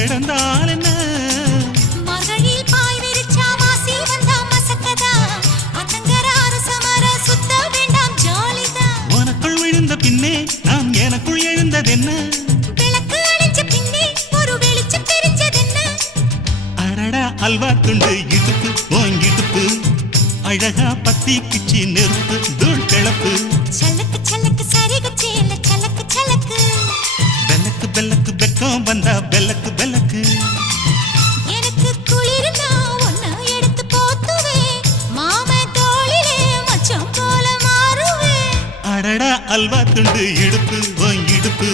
கிடந்தால் என்ன மகளில் பாய் விரிச்சா வாசி வந்தா மசக்கதா அத்தங்கராறு சமர சுத்த வேண்டாம் ஜாலிதான் உனக்குள் விழுந்த பின்னே நான் எனக்குள் எழுந்ததென்ன விளக்கு அணைச்ச பின்னே ஒரு வெளிச்சம் தெரிஞ்சதென்ன அடடா அல்வா துண்டு இடுப்பு ஓங்கிடுப்பு அழகா பத்தி கிச்சி நெருப்பு தூள் கிளப்பு சலக்கு சலக்கு சரிக சேல சலக்கு சலக்கு பெல்லக்கு பெல்லக்கு பெக்கம் வந்தா பெல்லக்கு பெல்லக்கு எனக்கு குளிர்னா ஒன்ன எடுத்து போத்துவே மாம தோளிலே மச்சம் போல மாறுவே அடடா அல்வா துண்டு இடுப்பு ஓங்கிடுப்பு